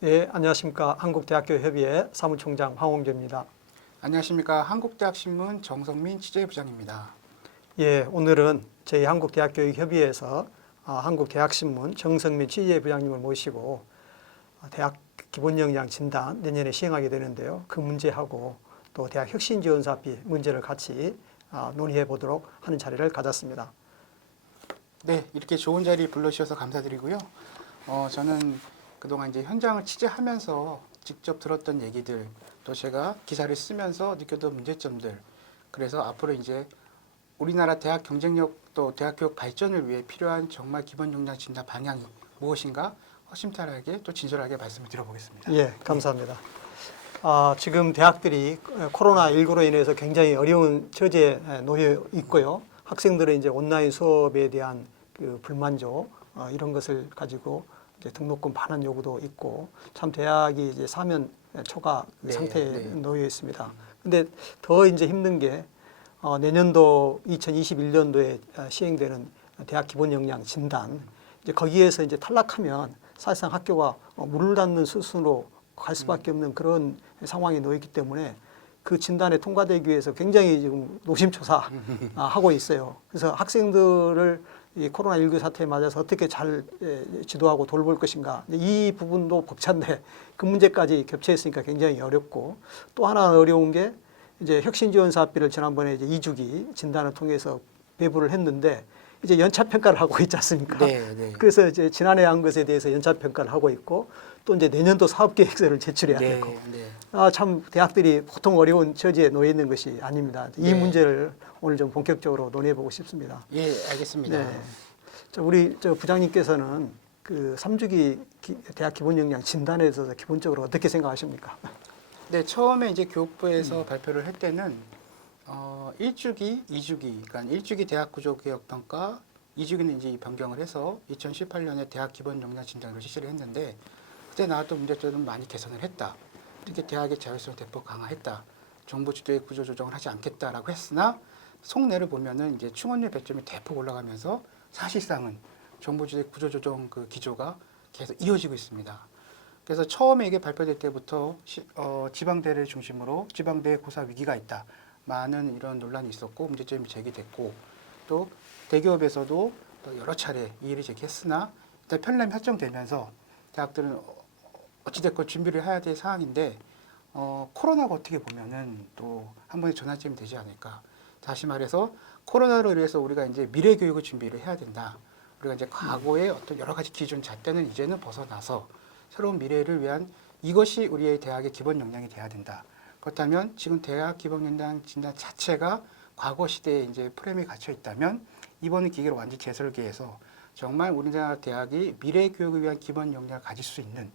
네, 안녕하십니까. 한국대학교협의회 사무총장 황홍조입니다. 안녕하십니까. 한국대학신문 정성민 취재부장입니다. 예, 오늘은 저희 한국대학교협의회에서 한국대학신문 정성민 취재부장님을 모시고 대학 기본역량 진단 내년에 시행하게 되는데요. 그 문제하고 또 대학 혁신지원사업비 문제를 같이 논의해 보도록 하는 자리를 가졌습니다. 네, 이렇게 좋은 자리 불러주셔서 감사드리고요. 저는 그동안 이제 현장을 취재하면서 직접 들었던 얘기들, 또 제가 기사를 쓰면서 느꼈던 문제점들, 그래서 앞으로 이제 우리나라 대학 경쟁력 또 대학 교육 발전을 위해 필요한 정말 기본 역량 진단 방향이 무엇인가 허심탄회하게 또 진솔하게 말씀을 드려보겠습니다. 예, 감사합니다. 지금 대학들이 코로나19로 인해서 굉장히 어려운 처지에 놓여 있고요. 학생들은 이제 온라인 수업에 대한 그 불만족 이런 것을 가지고 이제 등록금 반환 요구도 있고 참 대학이 이제 사면 초과 상태에 놓여 있습니다. 근데 더 이제 힘든 게 내년도 2021년도에 시행되는 대학 기본 역량 진단 이제 거기에서 이제 탈락하면 사실상 학교가 문을 닫는 수순으로 갈 수밖에 없는 그런 상황에 놓였기 때문에 그 진단에 통과되기 위해서 굉장히 지금 노심초사하고 있어요. 그래서 학생들을 이 코로나19 사태에 맞아서 어떻게 잘 지도하고 돌볼 것인가. 이 부분도 벅찬데 그 문제까지 겹쳐있으니까 굉장히 어렵고 또 하나 어려운 게 이제 혁신지원사업비를 지난번에 이제 2주기 진단을 통해서 배부를 했는데 이제 연차평가를 하고 있지 않습니까? 네. 그래서 이제 지난해 한 것에 대해서 연차평가를 하고 있고 또 이제 내년도 사업계획서를 제출해야 되고 참 대학들이 보통 어려운 처지에 놓여 있는 것이 아닙니다. 이 문제를 오늘 좀 본격적으로 논의해 보고 싶습니다. 예, 알겠습니다. 네. 우리 부장님께서는 그 3주기 대학 기본 역량 진단에 있어서 기본적으로 어떻게 생각하십니까? 네, 처음에 이제 교육부에서 발표를 할 때는 1주기, 2주기, 그러니까 1주기 대학 구조 개혁 평가, 2주기는 이제 변경을 해서 2018년에 대학 기본 역량 진단을 실시를 했는데 그때 나왔던 문제점은 많이 개선을 했다. 특히 대학의 자율성을 대폭 강화했다. 정부 주도의 구조 조정을 하지 않겠다라고 했으나 속내를 보면은 이제 충원율 배점이 대폭 올라가면서 사실상은 정부 주도의 구조 조정 그 기조가 계속 이어지고 있습니다. 그래서 처음에 이게 발표될 때부터 지방대를 중심으로 지방대 고사 위기가 있다. 많은 이런 논란이 있었고 문제점이 제기됐고 또 대기업에서도 또 여러 차례 이의를 제기했으나 일단 편람이 설정되면서 대학들은 어찌됐건 준비를 해야 될 상황인데 코로나가 어떻게 보면은 또 한 번의 전환점이 되지 않을까. 다시 말해서 코로나로 인해서 우리가 이제 미래 교육을 준비를 해야 된다. 우리가 이제 과거의 어떤 여러 가지 기존 잣대는 이제는 벗어나서 새로운 미래를 위한 이것이 우리의 대학의 기본 역량이 돼야 된다. 그렇다면 지금 대학 기본 역량 진단 자체가 과거 시대에 이제 프레임에 갇혀 있다면 이번 기회로 완전히 재설계해서 정말 우리나라 대학이 미래 교육을 위한 기본 역량을 가질 수 있는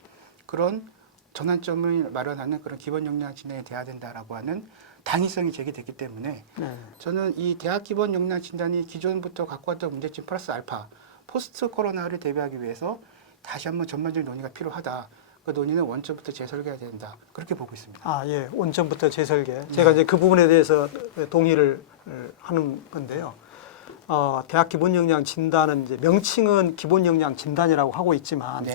그런 전환점을 마련하는 그런 기본 역량 진단이 돼야 된다라고 하는 당위성이 제기됐기 때문에 저는 이 대학 기본 역량 진단이 기존부터 갖고 왔던 문제점 플러스 알파 포스트 코로나를 대비하기 위해서 다시 한번 전반적인 논의가 필요하다. 그 논의는 원점부터 재설계해야 된다. 그렇게 보고 있습니다. 예, 원점부터 재설계. 제가 이제 그 부분에 대해서 동의를 하는 건데요. 대학 기본 역량 진단은 이제 명칭은 기본 역량 진단이라고 하고 있지만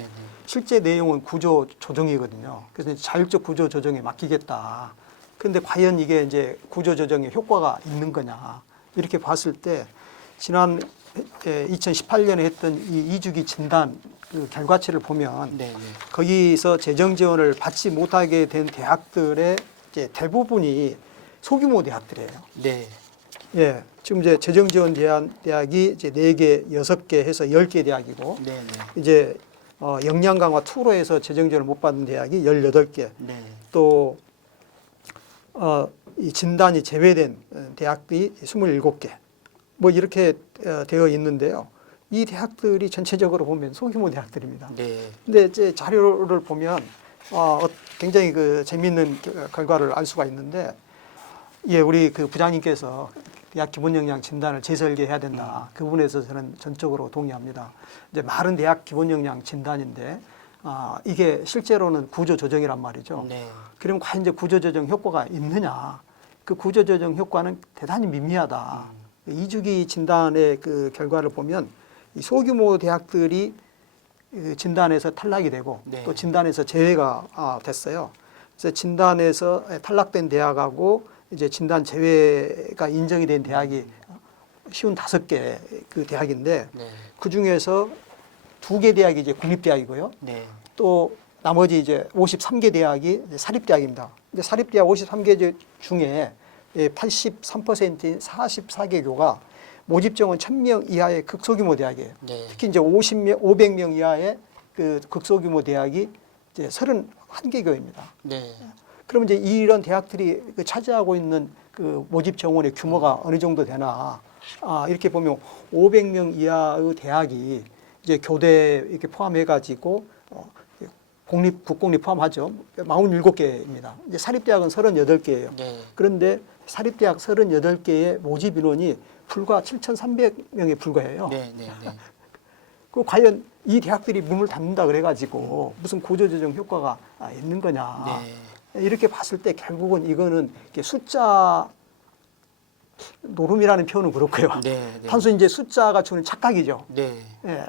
실제 내용은 구조 조정이거든요. 그래서 이제 자율적 구조 조정에 맡기겠다. 그런데 과연 이게 이제 구조 조정에 효과가 있는 거냐 이렇게 봤을 때 지난 2018년에 했던 이 2주기 진단 그 결과치를 보면 거기서 재정 지원을 받지 못하게 된 대학들의 이제 대부분이 소규모 대학들이에요. 예, 지금 이제 재정 지원 대학이 이제 4개, 6개 해서 10개 대학이고 이제 역량 강화 2로 해서 재정 지원을 못 받은 대학이 18개. 또 이 진단이 제외된 대학들이 27개. 뭐 이렇게 되어 있는데요. 이 대학들이 전체적으로 보면 소규모 대학들입니다. 근데 이제 자료를 보면 굉장히 그 재미있는 결과를 알 수가 있는데, 예, 우리 그 부장님께서 대학 기본 역량 진단을 재설계해야 된다. 그 부분에서 저는 전적으로 동의합니다. 이제 말은 대학 기본 역량 진단인데 이게 실제로는 구조 조정이란 말이죠. 그러면 과연 이제 구조 조정 효과가 있느냐? 그 구조 조정 효과는 대단히 미미하다. 2주기 진단의 그 결과를 보면 이 소규모 대학들이 진단에서 탈락이 되고 네. 또 진단에서 제외가 됐어요. 그래서 진단에서 탈락된 대학하고 이제 진단 제외가 인정이 된 대학이 55개 그 대학인데 네. 그 중에서 2개 대학이 이제 국립대학이고요. 네. 또 나머지 이제 53개 대학이 이제 사립대학입니다. 근데 사립대학 53개 중에 83%인 44개 교가 모집 정원 1,000명 이하의 극소규모 대학이에요. 네. 특히 이제 500명 이하의 그 극소규모 대학이 이제 31개 교입니다. 네. 그러면 이제 이런 대학들이 그 차지하고 있는 그 모집 정원의 규모가 어느 정도 되나? 이렇게 보면 500명 이하의 대학이 이제 교대 이렇게 포함해가지고 국공립 포함하죠. 47개입니다. 이제 사립대학은 38개예요. 네. 그런데 사립대학 38개의 모집 인원이 불과 7,300명에 불과해요. 네. 네. 네. 그 과연 이 대학들이 문을 닫는다 그래가지고 무슨 구조조정 효과가 있는 거냐? 네. 이렇게 봤을 때 결국은 이거는 이렇게 숫자 노름이라는 표현은 그렇고요. 네. 네. 단순히 이제 숫자가 주는 착각이죠. 네. 예.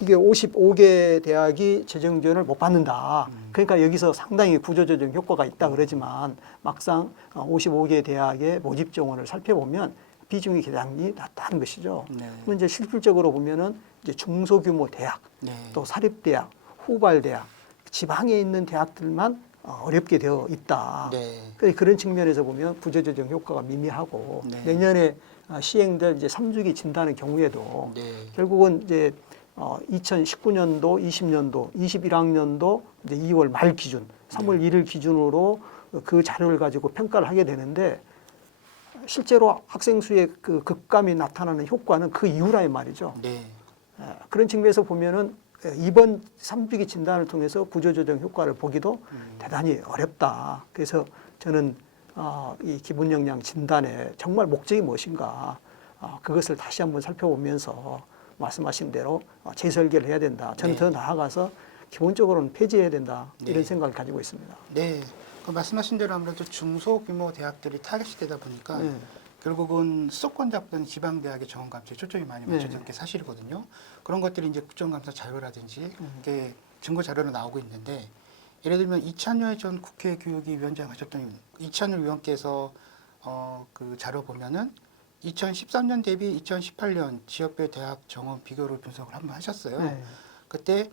이게 55개 대학이 재정 지원을 못 받는다. 그러니까 여기서 상당히 구조조정 효과가 있다 그러지만 막상 55개 대학의 모집 정원을 살펴보면 비중이 굉장히 낮다는 것이죠. 네. 그럼 이제 실질적으로 보면은 이제 중소규모 대학, 네. 또 사립대학, 후발대학, 지방에 있는 대학들만 어렵게 되어 있다. 네. 그래서 그런 측면에서 보면 구조조정 효과가 미미하고 네. 내년에 시행될 이제 3주기 진단의 경우에도 네. 결국은 이제 2019년도, 20년도, 21학년도 이제 2월 말 기준, 3월 1일 기준으로 그 자료를 가지고 평가를 하게 되는데 실제로 학생 수의 그 급감이 나타나는 효과는 그 이후라는 말이죠. 네. 그런 측면에서 보면은 이번 3주기 진단을 통해서 구조조정 효과를 보기도 대단히 어렵다. 그래서 저는 이 기본 역량 진단의 정말 목적이 무엇인가 그것을 다시 한번 살펴보면서 말씀하신 대로 재설계를 해야 된다. 저는 네. 더 나아가서 기본적으로는 폐지해야 된다. 네. 이런 생각을 가지고 있습니다. 네. 그 말씀하신 대로 아무래도 중소규모 대학들이 타겟이 되다 보니까 네. 결국은 수도권 잡던 지방 대학의 정원 감소에 초점이 많이 맞춰진 네. 게 사실이거든요. 그런 것들이 이제 국정감사 자료라든지 이게 증거 자료로 나오고 있는데 예를 들면 이찬열 전 국회 교육위 위원장 하셨던 이찬열 위원께서 그 자료 보면은 2013년 대비 2018년 지역별 대학 정원 비교를 분석을 한번 하셨어요. 네. 그때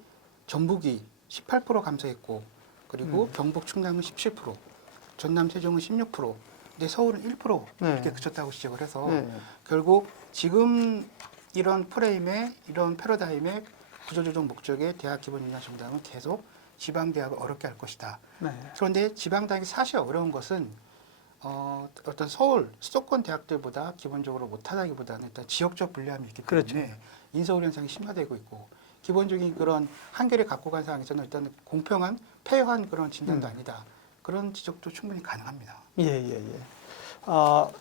전북이 18% 감소했고 그리고 경북 충남은 17%, 전남 세종은 16%, 근데 서울은 1% 이렇게 네. 그쳤다고 지적을 해서 네. 결국 지금 이런 프레임의 이런 패러다임의 구조조정 목적의 대학 기본 역량 정당은 계속 지방 대학을 어렵게 할 것이다. 네. 그런데 지방 대학이 사실 어려운 것은 어떤 서울 수도권 대학들보다 기본적으로 못하다기보다는 일단 지역적 불리함이 있기 때문에 그렇죠. 인서울 현상이 심화되고 있고 기본적인 그런 한계를 갖고 간 상황에서는 일단 공평한 폐유한 그런 진단도 아니다. 그런 지적도 충분히 가능합니다. 예.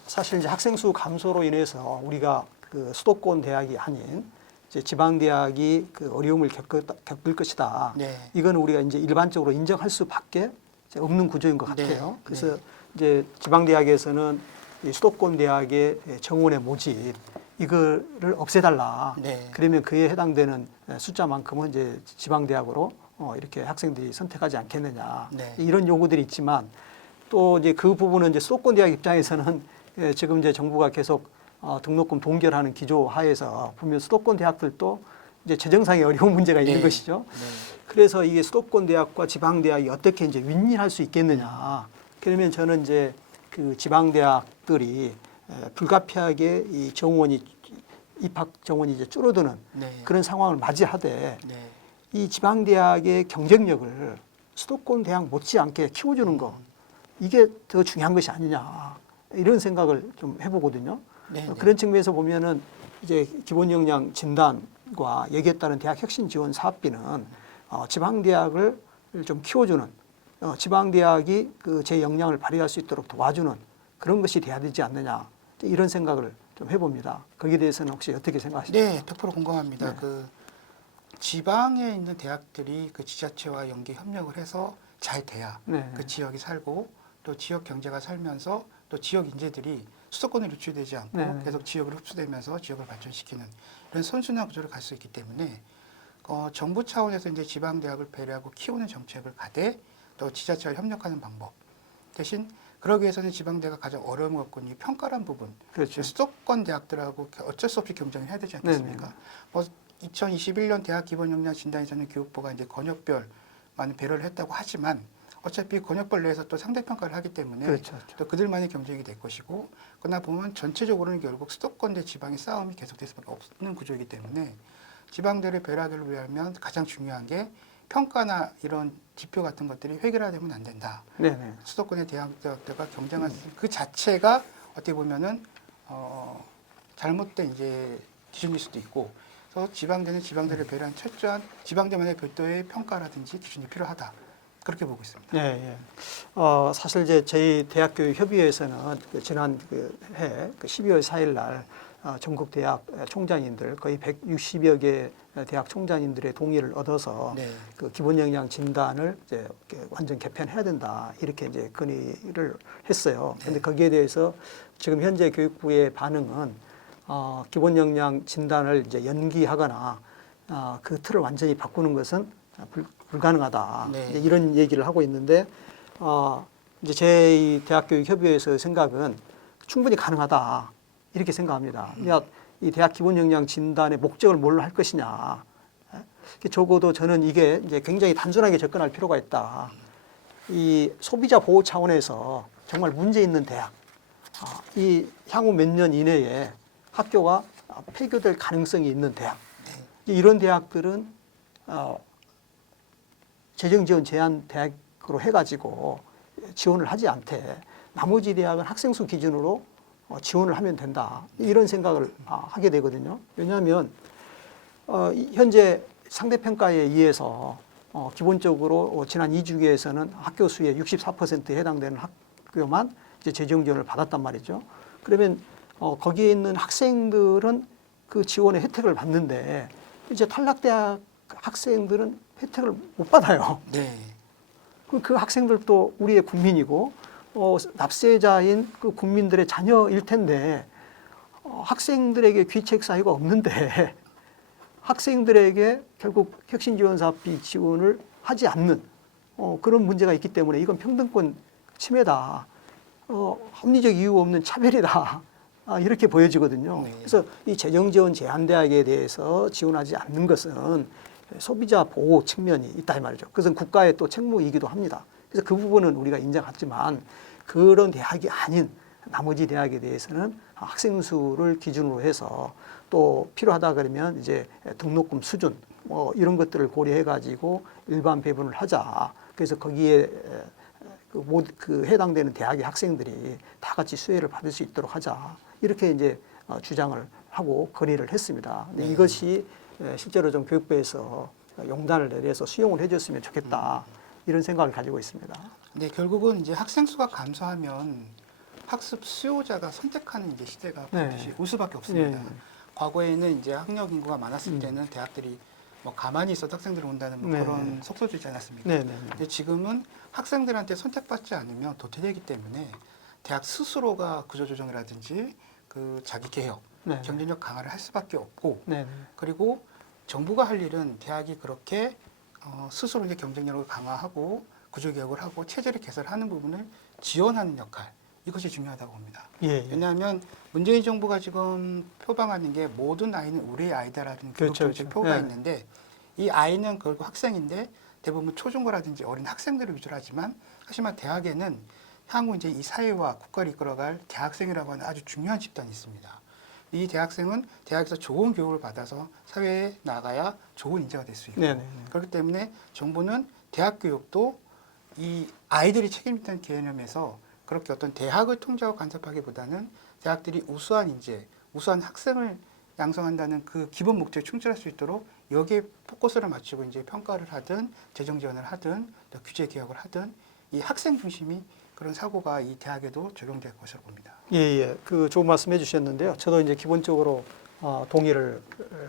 사실 이제 학생 수 감소로 인해서 우리가 그 수도권 대학이 아닌 이제 지방 대학이 그 어려움을 겪을 것이다. 네. 이건 우리가 이제 일반적으로 인정할 수밖에 이제 없는 구조인 것 네. 같아요. 그래서 네. 이제 지방 대학에서는 이 수도권 대학의 정원의 모집 이거를 없애달라. 네. 그러면 그에 해당되는 숫자만큼은 이제 지방 대학으로 이렇게 학생들이 선택하지 않겠느냐. 네. 이런 요구들이 있지만 또 이제 그 부분은 이제 수도권 대학 입장에서는 지금 이제 정부가 계속 등록금 동결하는 기조 하에서 보면 수도권 대학들도 이제 재정상의 어려운 문제가 있는 네. 것이죠. 네. 그래서 이게 수도권 대학과 지방 대학이 어떻게 이제 윈윈할 수 있겠느냐. 그러면 저는 이제 그 지방 대학들이 불가피하게 이 정원이 입학 정원이 이제 줄어드는 네. 그런 상황을 맞이하되 네. 이 지방 대학의 경쟁력을 수도권 대학 못지않게 키워주는 거 이게 더 중요한 것이 아니냐 이런 생각을 좀 해보거든요. 네. 그런 측면에서 보면은 이제 기본 역량 진단과 여기에 따른 대학 혁신 지원 사업비는 지방 대학을 좀 키워주는 지방 대학이 그 제 역량을 발휘할 수 있도록 도와주는 그런 것이 돼야 되지 않느냐 이런 생각을 좀 해봅니다. 거기에 대해서는 혹시 어떻게 생각하십니까? 네, 100% 공감합니다. 네. 그 지방에 있는 대학들이 그 지자체와 연계 협력을 해서 잘 돼야 네. 그 지역이 살고 또 지역 경제가 살면서 또 지역 인재들이 수도권에 유치되지 않고 네. 계속 지역으로 흡수되면서 지역을 발전시키는 이런 선순환 구조를 갈 수 있기 때문에 정부 차원에서 이제 지방 대학을 배려하고 키우는 정책을 가되 또 지자체와 협력하는 방법 대신 그러기 위해서는 지방 대가 가장 어려움을 겪고 있는 이 평가란 부분, 그렇죠. 수도권 대학들하고 어쩔 수 없이 경쟁을 해야 되지 않겠습니까? 2021년 대학 기본 역량 진단에서는 교육부가 이제 권역별 많은 배려를 했다고 하지만 어차피 권역별 내에서 또 상대 평가를 하기 때문에 그렇죠. 또 그들만의 경쟁이 될 것이고, 그러나 보면 전체적으로는 결국 수도권 대 지방의 싸움이 계속될 수밖에 없는 구조이기 때문에 지방들의 배려를 위하면 가장 중요한 게 평가나 이런 지표 같은 것들이 획일화되면 안 된다. 네네. 수도권의 대학들과 경쟁할 그 자체가 어떻게 보면은 잘못된 이제 기준일 수도 있고, 그래서 지방대는 지방대를 배려한 철저한 지방대만의 별도의 평가라든지 기준이 필요하다. 그렇게 보고 있습니다. 예, 예. 사실 이제 저희 대학교육협의회에서는 지난 해 12월 4일 날 전국 대학 총장님들 거의 160여 개 대학 총장님들의 동의를 얻어서 네. 그 기본 역량 진단을 이제 완전 개편해야 된다 이렇게 이제 건의를 했어요. 그런데 거기에 대해서 지금 현재 교육부의 반응은 기본 역량 진단을 이제 연기하거나 그 틀을 완전히 바꾸는 것은 불가능하다. 네. 이제 이런 얘기를 하고 있는데 이제 저희 대학교육협의회에서 생각은 충분히 가능하다 이렇게 생각합니다. 그러니까 이 대학 기본 역량 진단의 목적을 뭘로 할 것이냐. 적어도 저는 이게 이제 굉장히 단순하게 접근할 필요가 있다. 이 소비자 보호 차원에서 정말 문제 있는 대학, 이 향후 몇 년 이내에 학교가 폐교될 가능성이 있는 대학, 이런 대학들은 재정 지원 제한 대학으로 해가지고 지원을 하지 않되 나머지 대학은 학생 수 기준으로 지원을 하면 된다. 이런 생각을 하게 되거든요. 왜냐하면 현재 상대평가에 의해서 기본적으로 지난 2주기에서는 학교 수의 64%에 해당되는 학교만 이제 재정 지원을 받았단 말이죠. 그러면 거기에 있는 학생들은 그 지원의 혜택을 받는데 이제 탈락대학 학생들은 혜택을 못 받아요. 네. 그 학생들도 우리의 국민이고 납세자인 그 국민들의 자녀일 텐데 학생들에게 귀책 사유가 없는데 학생들에게 결국 혁신지원사업비 지원을 하지 않는 그런 문제가 있기 때문에 이건 평등권 침해다. 합리적 이유 없는 차별이다. 이렇게 보여지거든요. 네. 그래서 이 재정지원 제한대학에 대해서 지원하지 않는 것은 소비자 보호 측면이 있다 이 말이죠. 그것은 국가의 또 책무이기도 합니다. 그래서 그 부분은 우리가 인정하지만 그런 대학이 아닌 나머지 대학에 대해서는 학생 수를 기준으로 해서 또 필요하다 그러면 이제 등록금 수준 뭐 이런 것들을 고려해 가지고 일반 배분을 하자. 그래서 거기에 그 해당되는 대학의 학생들이 다 같이 수혜를 받을 수 있도록 하자. 이렇게 이제 주장을 하고 건의를 했습니다. 근데 이것이 실제로 좀 교육부에서 용단을 내려서 수용을 해줬으면 좋겠다. 이런 생각을 가지고 있습니다. 네, 결국은 이제 학생 수가 감소하면 학습 수요자가 선택하는 이제 시대가 반드시 올 수밖에 없습니다. 과거에는 이제 학력 인구가 많았을 때는 대학들이 뭐 가만히 있어도 학생들이 온다는 뭐 그런 속소도 있지 않았습니까? 근데 지금은 학생들한테 선택받지 않으면 도태되기 때문에 대학 스스로가 구조조정이라든지 그 자기 개혁, 경쟁력 강화를 할 수밖에 없고, 그리고 정부가 할 일은 대학이 그렇게 스스로 이제 경쟁력을 강화하고 구조개혁을 하고 체제를 개설하는 부분을 지원하는 역할, 이것이 중요하다고 봅니다. 왜냐하면 문재인 정부가 지금 표방하는 게 모든 아이는 우리의 아이다라는 교육정책 표가 있는데, 이 아이는 결국 학생인데 대부분 초중고라든지 어린 학생들을 위주로 하지만 대학에는 향후 이제 이 사회와 국가를 이끌어갈 대학생이라고 하는 아주 중요한 집단이 있습니다. 이 대학생은 대학에서 좋은 교육을 받아서 사회에 나가야 좋은 인재가 될 수 있고, 그렇기 때문에 정부는 대학 교육도 이 아이들이 책임있는 개념에서 그렇게 어떤 대학을 통제하고 간섭하기보다는 대학들이 우수한 인재, 우수한 학생을 양성한다는 그 기본 목적에 충실할 수 있도록 여기에 포커스를 맞추고 이제 평가를 하든 재정 지원을 하든 또 규제 개혁을 하든 이 학생 중심이 그런 사고가 이 대학에도 적용될 것으로 봅니다. 그 좋은 말씀해 주셨는데요. 저도 이제 기본적으로 동의를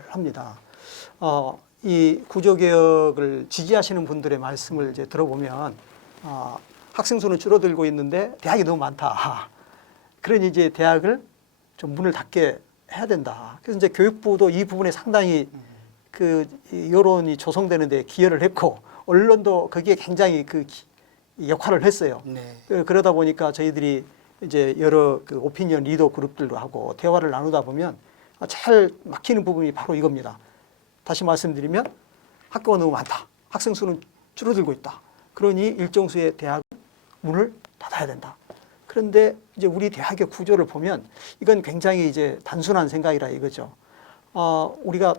합니다. 이 구조개혁을 지지하시는 분들의 말씀을 이제 들어보면 학생 수는 줄어들고 있는데 대학이 너무 많다. 그러니 이제 대학을 좀 문을 닫게 해야 된다. 그래서 이제 교육부도 이 부분에 상당히 그 여론이 조성되는데 기여를 했고 언론도 거기에 굉장히 그 역할을 했어요. 네. 그러다 보니까 저희들이 이제 여러 그 오피니언 리더 그룹들도 하고 대화를 나누다 보면 잘 막히는 부분이 바로 이겁니다. 다시 말씀드리면 학교가 너무 많다. 학생 수는 줄어들고 있다. 그러니 일정 수의 대학 문을 닫아야 된다. 그런데 이제 우리 대학의 구조를 보면 이건 굉장히 이제 단순한 생각이라 이거죠. 우리가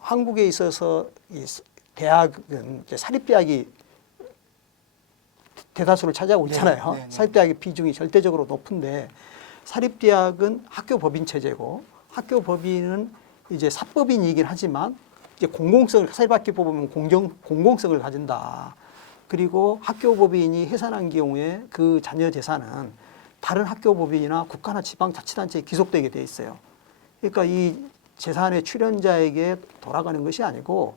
한국에 있어서 이 대학은 이제 사립대학이 대다수를 차지하고 있잖아요. 네. 사립대학의 비중이 절대적으로 높은데 사립대학은 학교 법인 체제고 학교 법인은 이제 사법인이긴 하지만 이제 공공성을 사립학교 보면 공공성을 가진다. 그리고 학교 법인이 해산한 경우에 그 자녀 재산은 다른 학교 법인이나 국가나 지방자치단체에 귀속되게 돼 있어요. 그러니까 이 재산의 출연자에게 돌아가는 것이 아니고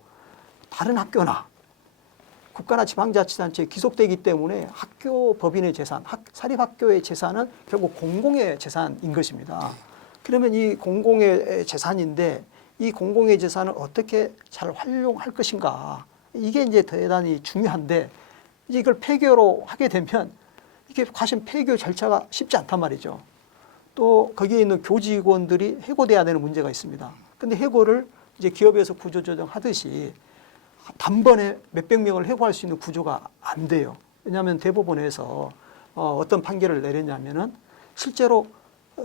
다른 학교나 국가나 지방자치단체에 귀속되기 때문에 학교 법인의 재산, 사립학교의 재산은 결국 공공의 재산인 것입니다. 그러면 이 공공의 재산인데 이 공공의 재산을 어떻게 잘 활용할 것인가. 이게 이제 대단히 중요한데 이제 이걸 폐교로 하게 되면 이게 사실 폐교 절차가 쉽지 않단 말이죠. 또 거기에 있는 교직원들이 해고돼야 되는 문제가 있습니다. 근데 해고를 이제 기업에서 구조조정하듯이 단번에 몇백 명을 해고할 수 있는 구조가 안 돼요. 왜냐하면 대법원에서 어떤 판결을 내렸냐면은 실제로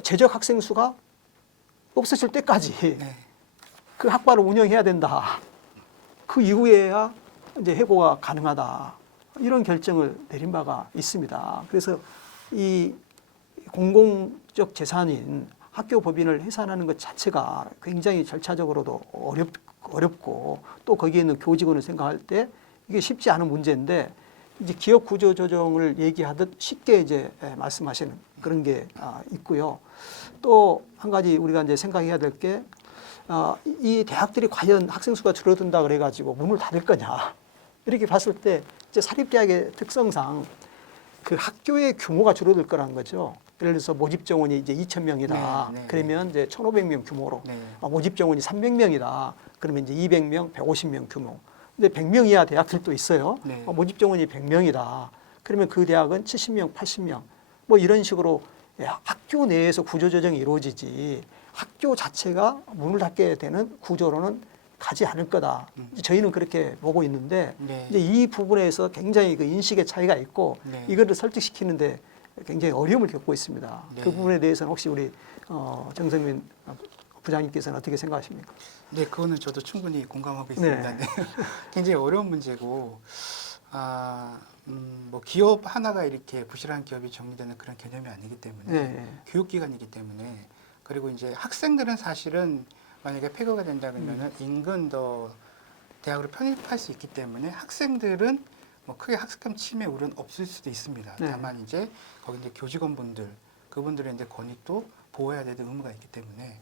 재적 학생 수가 없어질 때까지 네. 그 학과를 운영해야 된다. 그 이후에야 이제 해고가 가능하다. 이런 결정을 내린 바가 있습니다. 그래서 이 공공적 재산인 학교 법인을 해산하는 것 자체가 굉장히 절차적으로도 어렵고 또 거기에 있는 교직원을 생각할 때 이게 쉽지 않은 문제인데 이제 기업 구조 조정을 얘기하듯 쉽게 이제 말씀하시는 그런 게 있고요. 또 한 가지 우리가 이제 생각해야 될 게 이 대학들이 과연 학생 수가 줄어든다 그래가지고 문을 닫을 거냐 이렇게 봤을 때 이제 사립대학의 특성상 그 학교의 규모가 줄어들 거라는 거죠. 예를 들어서 모집 정원이 이제 2,000명이다. 네. 그러면 이제 1,500명 규모로 네. 모집 정원이 300명이다. 그러면 이제 200명, 150명 규모. 근데 100명 이하 대학들도 있어요. 네. 모집 정원이 100명이다. 그러면 그 대학은 70명, 80명 뭐 이런 식으로 학교 내에서 구조 조정이 이루어지지 학교 자체가 문을 닫게 되는 구조로는 가지 않을 거다. 저희는 그렇게 보고 있는데 네. 이제 이 부분에서 굉장히 그 인식의 차이가 있고 네. 이거를 설득시키는데 굉장히 어려움을 겪고 있습니다. 네. 그 부분에 대해서는 혹시 우리 정성민 부장님께서는 어떻게 생각하십니까? 네, 그거는 저도 충분히 공감하고 있습니다. 네. 굉장히 어려운 문제고, 뭐 기업 하나가 이렇게 부실한 기업이 정리되는 그런 개념이 아니기 때문에 네. 교육기관이기 때문에 그리고 이제 학생들은 사실은 만약에 폐교가 된다 그러면은 인근 더 대학으로 편입할 수 있기 때문에 학생들은 뭐 크게 학습감 침해 우려는 없을 수도 있습니다. 네. 다만 이제 거기 이제 교직원분들 그분들의 이제 권익도 보호해야 되는 의무가 있기 때문에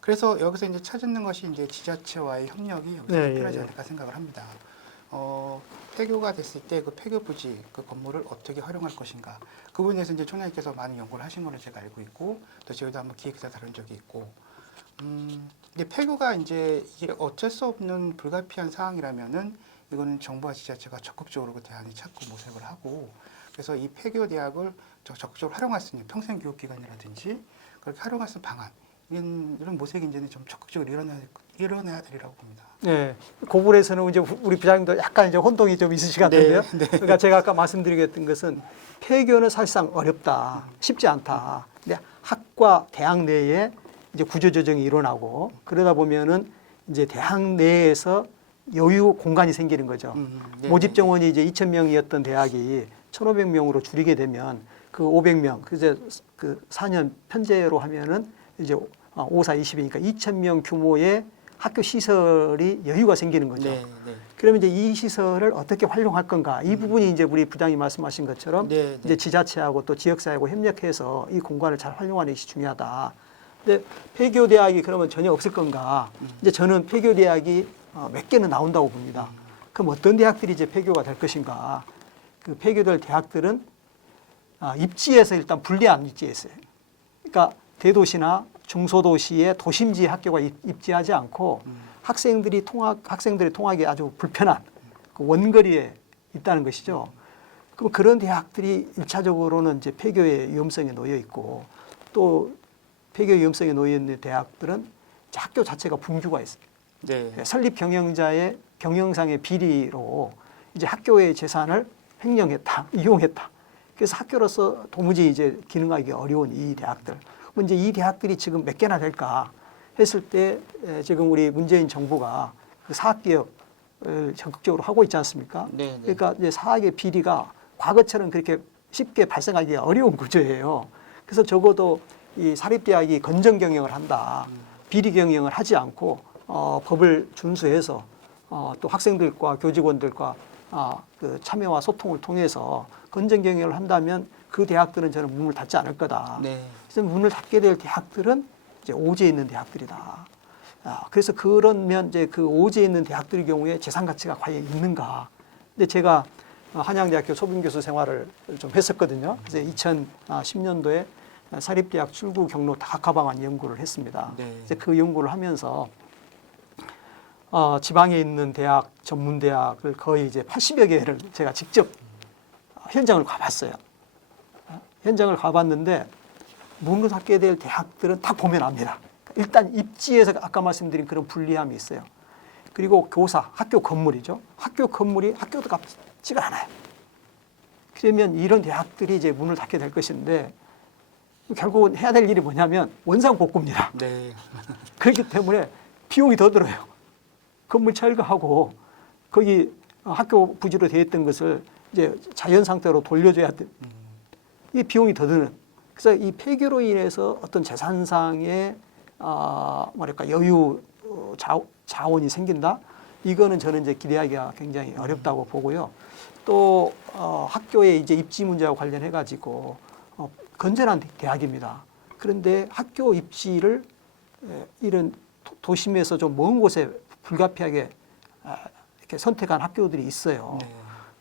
그래서 여기서 이제 찾는 것이 이제 지자체와의 협력이 여기서 네, 필요하지 예, 예. 않을까 생각을 합니다. 폐교가 됐을 때 그 폐교 부지 그 건물을 어떻게 활용할 것인가 그 부분에서 이제 총장님께서 많은 연구를 하신 걸로 제가 알고 있고 또 저희도 한번 기획사 다룬 적이 있고 근데 폐교가 이제 이게 어쩔 수 없는 불가피한 상황이라면은 이거는 정부와 지자체가 적극적으로 그 대안을 찾고 모색을 하고 그래서 이 폐교 대학을 적극적으로 활용할 수 있는 평생 교육 기관이라든지 그렇게 활용할 수 있는 방안 이런 모색이 이제는 좀 적극적으로 일어나야 되리라고 봅니다. 네, 그 부분에서는 이제 우리 부장님도 약간 이제 혼동이 좀 있으실 것 같은데요. 네. 그러니까 제가 아까 말씀드리겠던 것은 폐교는 사실상 어렵다, 쉽지 않다. 근데 학과 대학 내에 이제 구조 조정이 일어나고 그러다 보면은 이제 대학 내에서 여유 공간이 생기는 거죠. 네, 모집 네, 정원이 이제 2,000명이었던 대학이 1,500명으로 줄이게 되면 그 500명, 이제 그 4년 편제로 하면은 이제 5, 4, 20이니까 2,000명 규모의 학교 시설이 여유가 생기는 거죠. 네, 네. 그러면 이제 이 시설을 어떻게 활용할 건가? 이 부분이 이제 우리 부장이 말씀하신 것처럼 네, 네. 이제 지자체하고 또 지역사회하고 협력해서 이 공간을 잘 활용하는 것이 중요하다. 근데 폐교 대학이 그러면 전혀 없을 건가? 이제 저는 폐교 대학이 몇 개는 나온다고 봅니다. 그럼 어떤 대학들이 이제 폐교가 될 것인가? 그 폐교될 대학들은 입지에서 일단 불리한 입지였어요. 그러니까 대도시나 중소도시의 도심지 학교가 입지하지 않고 학생들의 통학이 아주 불편한 그 원거리에 있다는 것이죠. 그럼 그런 대학들이 일차적으로는 이제 폐교의 위험성에 놓여 있고, 또 폐교 위험성에 놓여 있는 대학들은 이제 학교 자체가 분규가 있어요. 네. 설립 경영자의 경영상의 비리로 이제 학교의 재산을 횡령했다, 이용했다. 그래서 학교로서 도무지 이제 기능하기 어려운 이 대학들. 그럼 이제 이 대학들이 지금 몇 개나 될까 했을 때 지금 우리 문재인 정부가 그 사학개혁을 적극적으로 하고 있지 않습니까? 네, 네. 그러니까 이제 사학의 비리가 과거처럼 그렇게 쉽게 발생하기 어려운 구조예요. 그래서 적어도 이 사립대학이 건전 경영을 한다, 비리 경영을 하지 않고 법을 준수해서 또 학생들과 교직원들과 그 참여와 소통을 통해서 건전 경영을 한다면 그 대학들은 저는 문을 닫지 않을 거다. 네. 그래서 문을 닫게 될 대학들은 이제 오지에 있는 대학들이다. 그래서 그러면 이제 그 오지에 있는 대학들의 경우에 재산 가치가 과연 있는가? 근데 제가 한양대학교 소변교수 생활을 좀 했었거든요. 그래서 2010년도에 사립대학 출구 경로 다각화 방안 연구를 했습니다. 네. 이제 그 연구를 하면서 지방에 있는 대학, 전문대학을 거의 이제 80여 개를 제가 직접 현장을 가봤어요. 현장을 가봤는데 문을 닫게 될 대학들은 딱 보면 압니다. 일단 입지에서 아까 말씀드린 그런 불리함이 있어요. 그리고 교사, 학교 건물이죠. 학교 건물이 학교도 같지가 않아요. 그러면 이런 대학들이 이제 문을 닫게 될 것인데 결국은 해야 될 일이 뭐냐면 원상복구입니다. 네. 그렇기 때문에 비용이 더 들어요. 건물 철거하고 거기 학교 부지로 되어 있던 것을 이제 자연 상태로 돌려줘야 돼. 이 비용이 더 드는. 그래서 이 폐교로 인해서 어떤 재산상의 뭐랄까 여유 자원이 생긴다. 이거는 저는 이제 기대하기가 굉장히 어렵다고 보고요. 또 학교의 이제 입지 문제와 관련해 가지고 건전한 대학입니다. 그런데 학교 입지를 이런 도심에서 좀 먼 곳에 불가피하게 이렇게 선택한 학교들이 있어요. 네.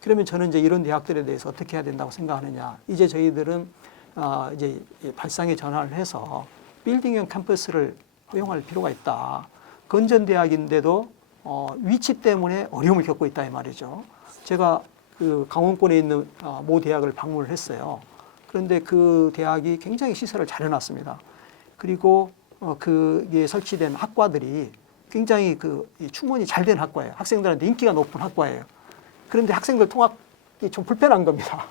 그러면 저는 이제 이런 대학들에 대해서 어떻게 해야 된다고 생각하느냐. 이제 저희들은 이제 발상의 전환을 해서 빌딩형 캠퍼스를 허용할 필요가 있다. 건전대학인데도 위치 때문에 어려움을 겪고 있다 이 말이죠. 제가 그 강원권에 있는 모 대학을 방문을 했어요. 그런데 그 대학이 굉장히 시설을 잘 해놨습니다. 그리고 그게 설치된 학과들이 굉장히 충원이 잘 된 학과예요. 학생들한테 인기가 높은 학과예요. 그런데 학생들 통학이 좀 불편한 겁니다.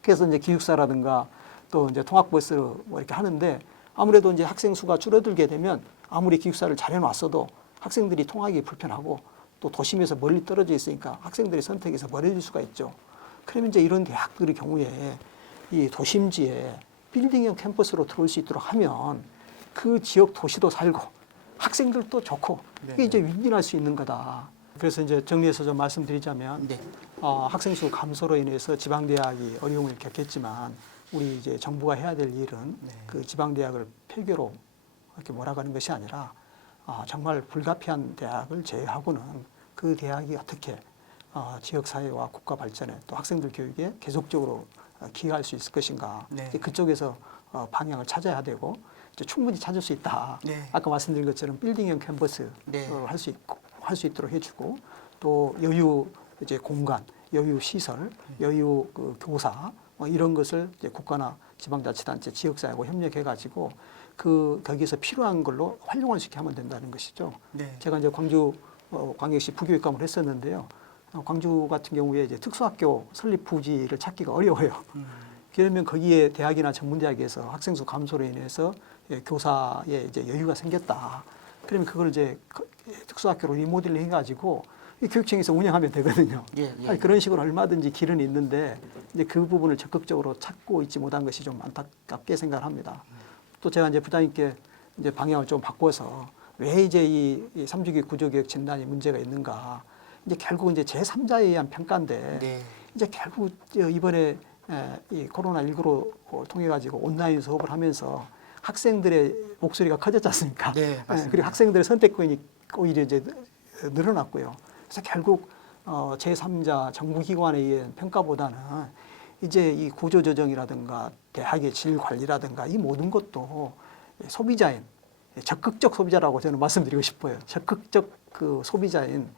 그래서 이제 기숙사라든가 또 이제 통학버스로 뭐 이렇게 하는데 아무래도 이제 학생 수가 줄어들게 되면 아무리 기숙사를 잘 해놨어도 학생들이 통학이 불편하고 또 도심에서 멀리 떨어져 있으니까 학생들의 선택에서 멀어질 수가 있죠. 그러면 이제 이런 대학들의 경우에 이 도심지에 빌딩형 캠퍼스로 들어올 수 있도록 하면 그 지역 도시도 살고 학생들도 좋고 이게 이제 윈윈할 수 있는 거다. 그래서 이제 정리해서 좀 말씀드리자면 네. 학생 수 감소로 인해서 지방대학이 어려움을 겪겠지만 우리 이제 정부가 해야 될 일은 그 지방대학을 폐교로 이렇게 몰아가는 것이 아니라 정말 불가피한 대학을 제외하고는 그 대학이 어떻게 지역사회와 국가 발전에 또 학생들 교육에 계속적으로 기여할 수 있을 것인가. 네. 그쪽에서 방향을 찾아야 되고 이제 충분히 찾을 수 있다. 네. 아까 말씀드린 것처럼 빌딩형 캠퍼스 네. 할 수 있도록 해주고 또 여유 이제 공간, 여유 시설, 여유 그 교사 이런 것을 이제 국가나 지방자치단체, 지역사회하고 협력해가지고 거기서 필요한 걸로 활용할 수 있게 하면 된다는 것이죠. 네. 제가 이제 광주 광역시 부교육감을 했었는데요. 광주 같은 경우에 이제 특수학교 설립 부지를 찾기가 어려워요. 그러면 거기에 대학이나 전문대학에서 학생 수 감소로 인해서 교사의 이제 여유가 생겼다. 그러면 그걸 이제 특수학교로 리모델링 해가지고 교육청에서 운영하면 되거든요. 예. 그런 식으로 얼마든지 길은 있는데 이제 그 부분을 적극적으로 찾고 있지 못한 것이 좀 안타깝게 생각합니다. 또 제가 이제 부장님께 이제 방향을 좀 바꿔서 왜 이제 이 3주기 구조개혁 진단이 문제가 있는가. 이제 결국 이제 제3자에 의한 평가인데 네. 이제 결국 이번에 이 코로나19로 통해 가지고 온라인 수업을 하면서 학생들의 목소리가 커졌지 않습니까? 네, 맞습니다. 그리고 학생들의 선택권이 오히려 이제 늘어났고요. 그래서 결국 제3자 정부기관에 의한 평가보다는 이제 이 구조조정이라든가 대학의 질 관리라든가 이 모든 것도 소비자인 적극적 소비자라고 저는 말씀드리고 싶어요. 적극적 그 소비자인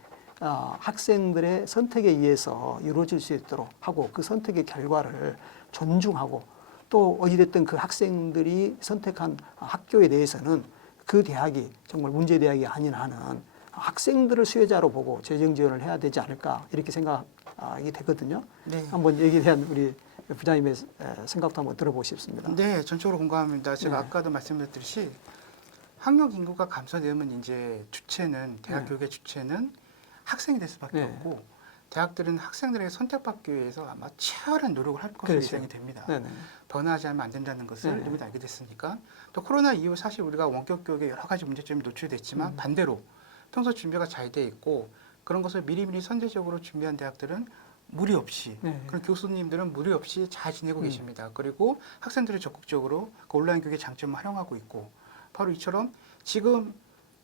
학생들의 선택에 의해서 이루어질 수 있도록 하고 그 선택의 결과를 존중하고 또 어찌됐든 그 학생들이 선택한 학교에 대해서는 그 대학이 정말 문제 대학이 아닌 한은 학생들을 수혜자로 보고 재정 지원을 해야 되지 않을까 이렇게 생각이 되거든요. 네. 한번 여기에 대한 우리 부장님의 생각도 한번 들어보고 싶습니다. 네, 전적으로 공감합니다. 제가 네. 아까도 말씀드렸듯이 학력 인구가 감소되면 이제 주체는 대학 네. 교육의 주체는 학생이 될 수밖에 네. 없고 대학들은 학생들에게 선택받기 위해서 아마 치열한 노력을 할 것으로 그렇죠. 예상이 됩니다. 네네. 변화하지 않으면 안 된다는 것을 네. 이미 알게 됐으니까 또 코로나 이후 사실 우리가 원격 교육에 여러 가지 문제점이 노출됐지만 반대로 평소 준비가 잘 돼 있고 그런 것을 미리미리 선제적으로 준비한 대학들은 무리 없이 네. 그런 교수님들은 무리 없이 잘 지내고 계십니다. 그리고 학생들이 적극적으로 그 온라인 교육의 장점을 활용하고 있고 바로 이처럼 지금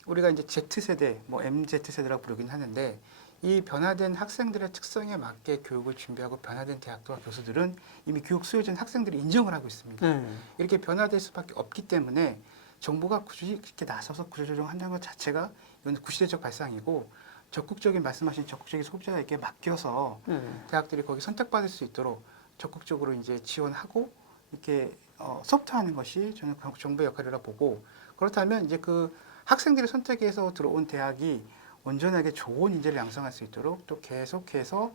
우리가 이제 Z세대, 뭐 MZ세대라고 부르긴 하는데 이 변화된 학생들의 특성에 맞게 교육을 준비하고 변화된 대학들과 교수들은 이미 교육 수요자인 학생들이 인정을 하고 있습니다. 네. 이렇게 변화될 수밖에 없기 때문에 정부가 굳이 그렇게 나서서 구조조정한다는 것 자체가 이건 구시대적 발상이고 적극적인 말씀하신 적극적인 소비자에게 맡겨서 네. 대학들이 거기 선택받을 수 있도록 적극적으로 이제 지원하고 이렇게 소프트하는 것이 저는 정부의 역할이라 보고 그렇다면 이제 그 학생들의 선택에서 들어온 대학이 온전하게 좋은 인재를 양성할 수 있도록 또 계속해서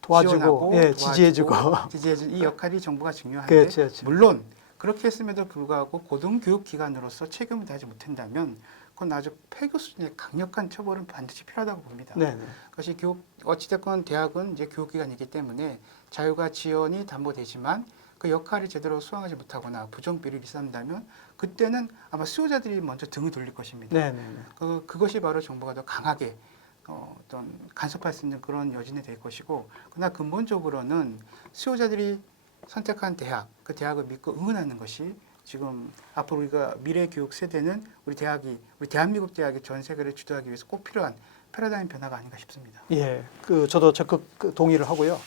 도와주고, 지원하고 예, 지지해주고. 지지해주는 이 역할이 정부가 중요한데 그렇죠, 그렇죠. 물론 그렇게 했음에도 불구하고 고등교육기관으로서 책임을 다하지 못한다면 그건 아주 폐교 수준의 강력한 처벌은 반드시 필요하다고 봅니다. 네. 그것이 어찌됐건 대학은 이제 교육기관이기 때문에 자유가 지원이 담보되지만 그 역할을 제대로 수행하지 못하거나 부정비를 일삼는다면 그때는 아마 수요자들이 먼저 등을 돌릴 것입니다. 네. 네. 그것이 바로 정부가 더 강하게 어떤 간섭할 수 있는 그런 여진이 될 것이고 그러나 근본적으로는 수요자들이 선택한 대학, 그 대학을 믿고 응원하는 것이 지금 앞으로 우리가 미래 교육 세대는 우리 대한민국 대학이 전 세계를 주도하기 위해서 꼭 필요한 패러다임 변화가 아닌가 싶습니다. 예, 저도 적극 동의를 하고요.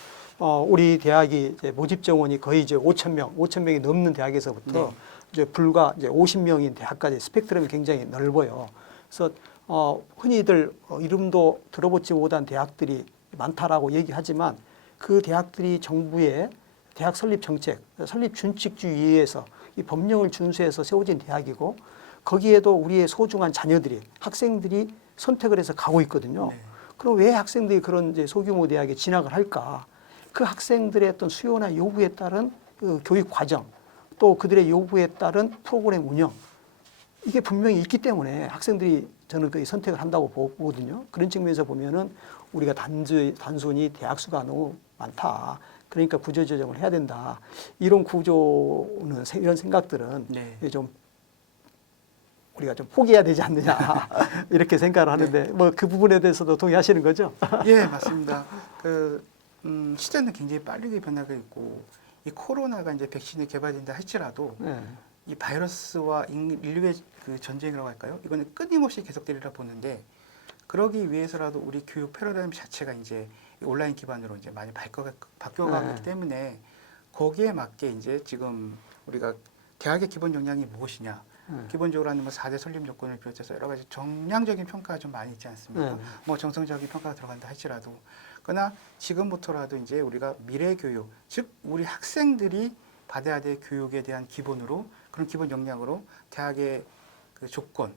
우리 대학이 이제 모집 정원이 거의 이제 5,000명이 넘는 대학에서부터 네. 이제 불과 이제 50명인 대학까지 스펙트럼이 굉장히 넓어요. 그래서 흔히들 이름도 들어보지 못한 대학들이 많다라고 얘기하지만 그 대학들이 정부의 대학 설립 정책, 설립 준칙주의에서 이 법령을 준수해서 세워진 대학이고 거기에도 우리의 소중한 자녀들이 학생들이 선택을 해서 가고 있거든요. 네. 그럼 왜 학생들이 그런 이제 소규모 대학에 진학을 할까? 그 학생들의 어떤 수요나 요구에 따른 그 교육 과정, 또 그들의 요구에 따른 프로그램 운영, 이게 분명히 있기 때문에 학생들이 저는 그 선택을 한다고 보거든요. 그런 측면에서 보면은 우리가 단순히 대학 수가 너무 많다. 그러니까 구조조정을 해야 된다. 이런 구조는 이런 생각들은 네. 좀 우리가 좀 포기해야 되지 않느냐 이렇게 생각을 하는데 뭐 그 부분에 대해서도 동의하시는 거죠? 예, 맞습니다. 시대는 굉장히 빠르게 변하고 있고 이 코로나가 이제 백신이 개발된다 할지라도 네. 이 바이러스와 인류의 그 전쟁이라고 할까요? 이거는 끊임없이 계속되리라 보는데 그러기 위해서라도 우리 교육 패러다임 자체가 이제 온라인 기반으로 이제 많이 바뀌어가기 네. 때문에 거기에 맞게 이제 지금 우리가 대학의 기본 역량이 무엇이냐? 기본적으로 하는 뭐 4대 설립 요건을 비롯해서 여러 가지 정량적인 평가가 좀 많이 있지 않습니까? 네. 뭐 정성적인 평가가 들어간다 할지라도 그러나 지금부터라도 이제 우리가 미래 교육, 즉 우리 학생들이 받아야 될 교육에 대한 기본으로 그런 기본 역량으로 대학의 그 조건,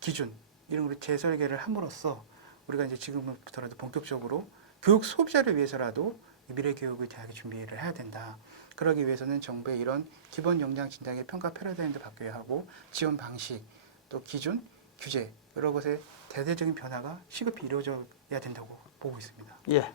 기준 이런 걸 재설계를 함으로써 우리가 이제 지금부터라도 본격적으로 교육 소비자를 위해서라도 미래 교육을 대학에 준비를 해야 된다. 그러기 위해서는 정부의 이런 기본 역량 진단의 평가 패러다임도 바뀌어야 하고 지원 방식, 또 기준, 규제 여러 것의 대대적인 변화가 시급히 이루어져야 된다고 보고 있습니다. 예.